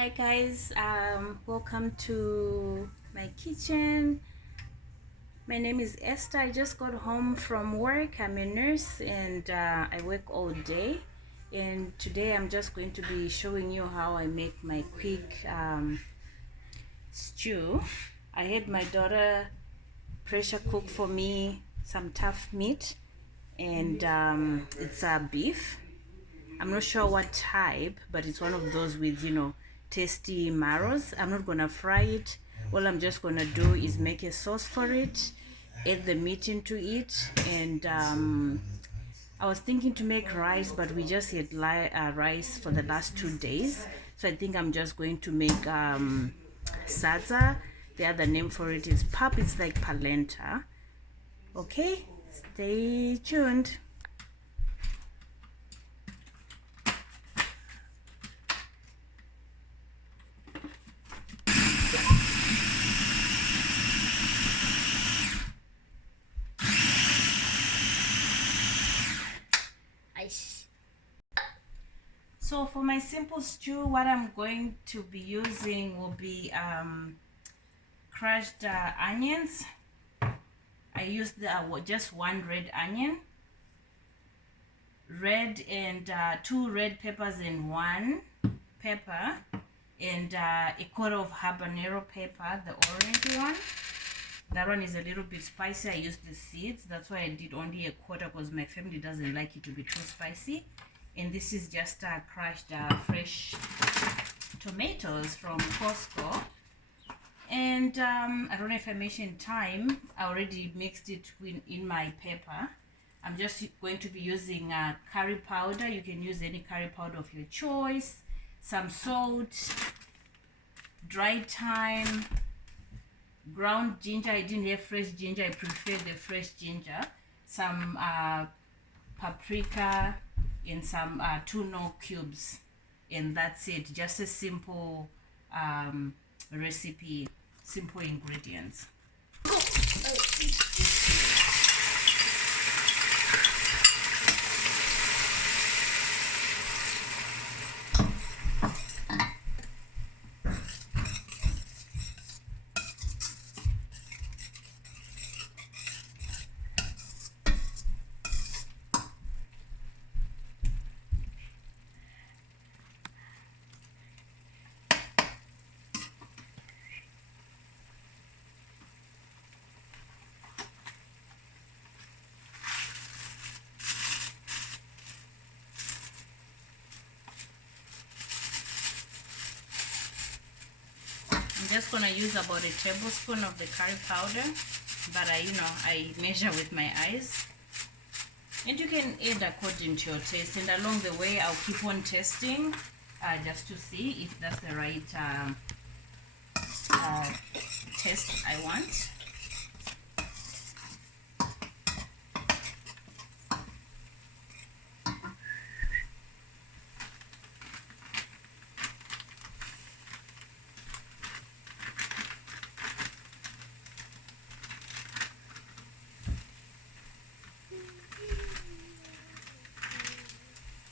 Hi guys, welcome to my kitchen. My name is Esther. I just got home from work. I'm a nurse and I work all day. And today I'm just going to be showing you how I make my quick stew. I had my daughter pressure cook for me some tough meat, and it's beef. I'm not sure what type, but it's one of those with, tasty marrows. I'm not gonna fry it. All I'm just gonna do is make a sauce for it, add the meat into it, and I was thinking to make rice, but we just had rice for the last 2 days. So I think I'm just going to make salsa. The other name for it is pap. It's like polenta. Okay, stay tuned. So for my simple stew, what I'm going to be using will be crushed onions. I used just one red onion, red and 2 red peppers and 1 pepper, and a quarter of habanero pepper, the orange one. That one is a little bit spicy. I used the seeds. That's why I did only a quarter, because my family doesn't like it to be too spicy. And this is just crushed fresh tomatoes from Costco. And I don't know if I mentioned thyme. I already mixed it in my pepper. I'm just going to be using curry powder. You can use any curry powder of your choice. Some salt, dried thyme, ground ginger. I didn't have fresh ginger. I prefer the fresh ginger. Some paprika and some tuna cubes, and that's it. Just a simple recipe, simple ingredients. I'm just gonna use about a tablespoon of the curry powder, but I measure with my eyes, and you can add according to your taste. And along the way, I'll keep on testing just to see if that's the right taste I want.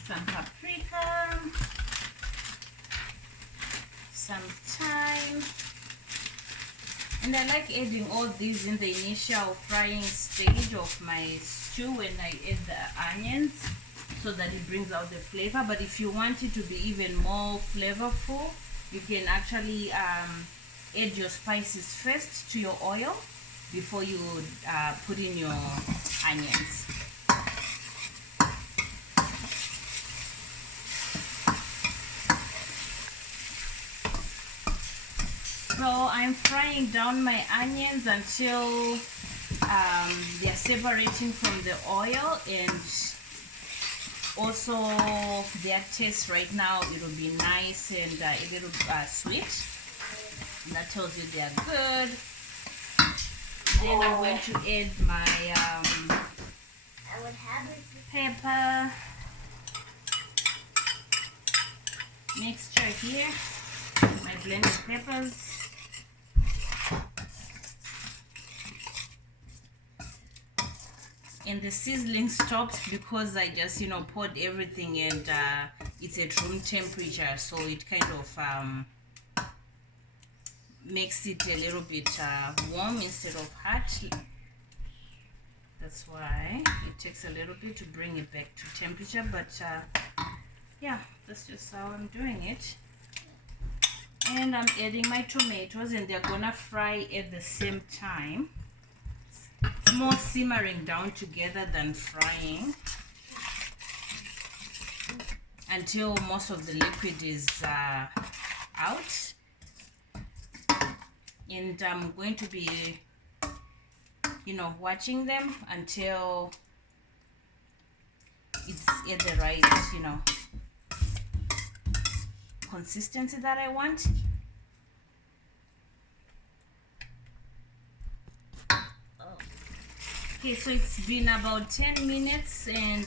Some paprika, some thyme, and I like adding all these in the initial frying stage of my stew when I add the onions, so that it brings out the flavor. But if you want it to be even more flavorful, you can actually add your spices first to your oil before you put in your onions. So I'm frying down my onions until they're separating from the oil, and also their taste right now, it will be nice and a little sweet. And that tells you they're good. Then I'm going to add my pepper mixture here, my blended peppers. And the sizzling stops because I just poured everything, and it's at room temperature, so it kind of makes it a little bit warm instead of hot. That's why it takes a little bit to bring it back to temperature, but yeah, that's just how I'm doing it. And I'm adding my tomatoes, and they're gonna fry at the same time. It's more simmering down together than frying, until most of the liquid is out. And I'm going to be, you know, watching them until it's at the right, you know, consistency that I want. Okay, so it's been about 10 minutes and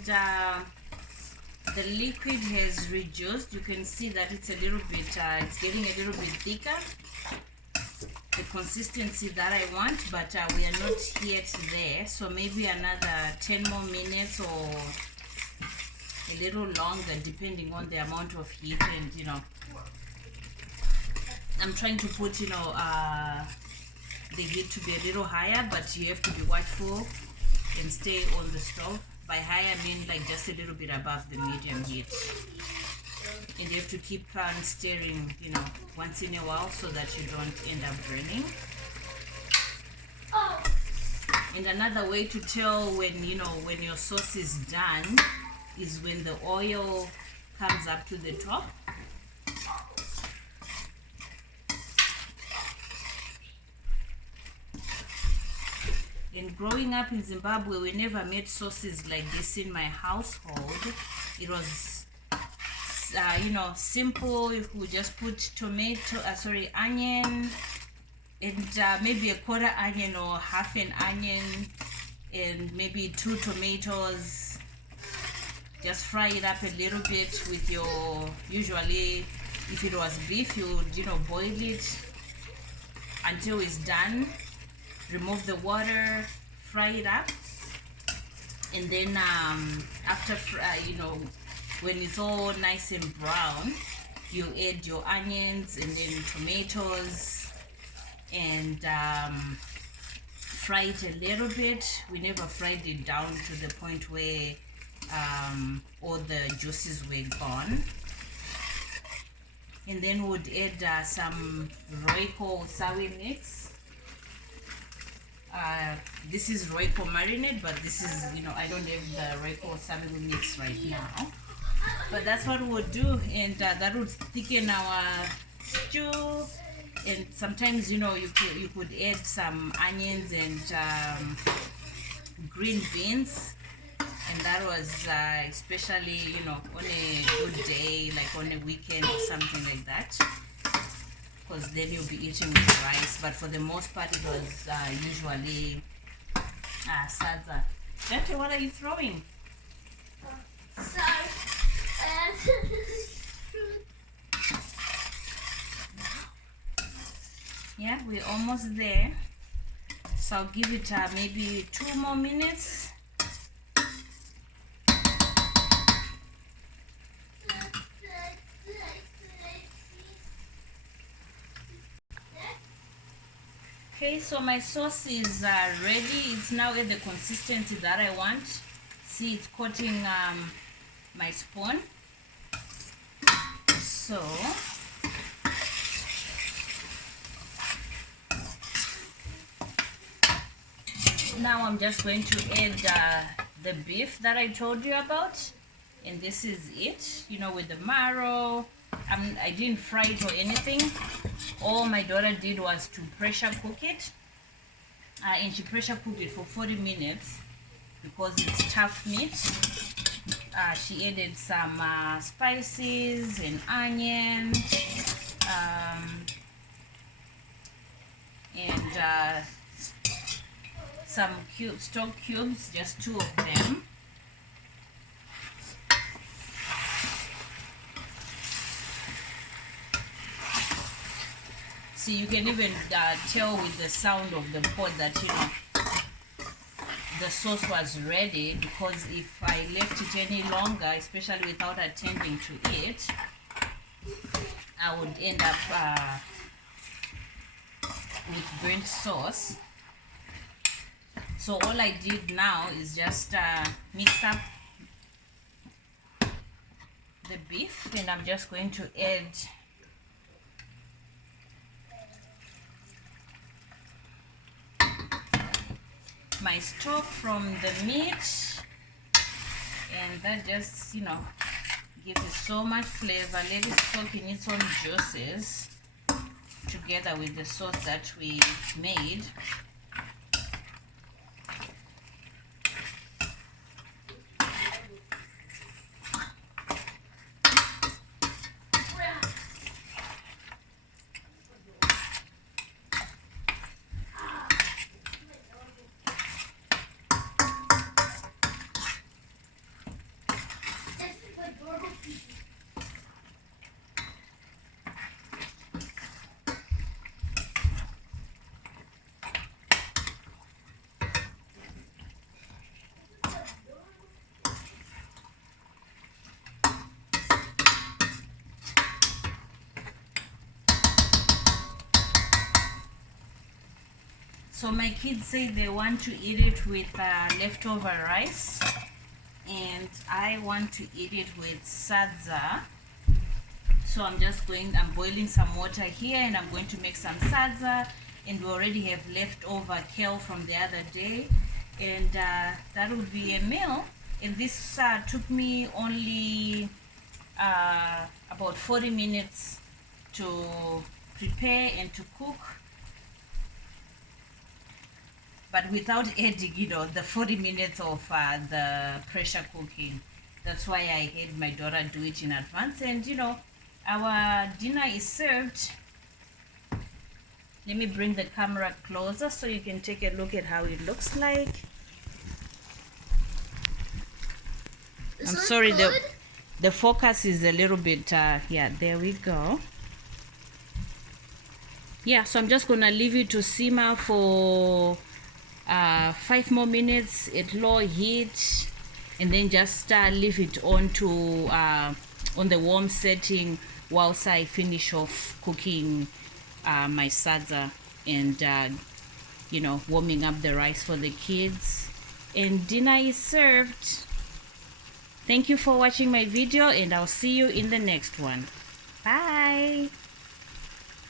the liquid has reduced. You can see that it's a little bit, it's getting a little bit thicker, the consistency that I want, but we are not yet there. So maybe another 10 more minutes or a little longer, depending on the amount of heat. And you know, I'm trying to put, you know, the heat to be a little higher, but you have to be watchful and stay on the stove. By high, I mean like just a little bit above the medium heat. And you have to keep on stirring, you know, once in a while so that you don't end up burning. And another way to tell when, you know, when your sauce is done is when the oil comes up to the top. And growing up in Zimbabwe, we never made sauces like this in my household. It was you know, simple. If we just put tomato, onion, and maybe a quarter onion or half an onion, and maybe 2 tomatoes. Just fry it up a little bit with your, usually if it was beef, you would, you know, boil it until it's done. Remove the water, fry it up, and then after you know, when it's all nice and brown, you add your onions and then tomatoes, and fry it a little bit. We never fried it down to the point where all the juices were gone. And then would add some Royco Sawi mix. This is Royco marinade, but this is, you know, I don't have the Royco Sawi mix right now. But that's what we'll do, and that would thicken our stew. And sometimes, you know, you could add some onions and green beans, and that was especially, you know, on a good day, like on a weekend or something like that, because then you'll be eating with rice. But for the most part, it was usually salsa. Dante, what are you throwing? Yeah, we're almost there. So I'll give it maybe 2 more minutes. Okay, so my sauce is ready. It's now at the consistency that I want. See, it's coating my spoon. So now I'm just going to add the beef that I told you about, and this is it, you know, with the marrow. I didn't fry it or anything. All my daughter did was to pressure cook it, and she pressure cooked it for 40 minutes because it's tough meat. She added some spices and onion, and some stock cubes, just 2 of them. See, you can even tell with the sound of the pot that, you know, the sauce was ready, because if I left it any longer, especially without attending to it, I would end up with burnt sauce. So all I did now is just mix up the beef, and I'm just going to add my stock from the meat, and that just, you know, gives it so much flavor. Let it soak in its own juices together with the sauce that we made. So my kids say they want to eat it with leftover rice, and I want to eat it with sadza. So I'm boiling some water here, and I'm going to make some sadza, and we already have leftover kale from the other day, and that would be a meal. And this took me only about 40 minutes to prepare and to cook, but without adding, you know, the 40 minutes of the pressure cooking. That's why I had my daughter do it in advance. And you know, our dinner is served. Let me bring the camera closer so you can take a look at how it looks like. I'm sorry, the focus is a little bit yeah, there we go. Yeah, so I'm just gonna leave it to simmer for 5 more minutes at low heat, and then just leave it on to on the warm setting whilst I finish off cooking my sadza and you know, warming up the rice for the kids. And dinner is served. Thank you for watching my video, and I'll see you in the next one. Bye.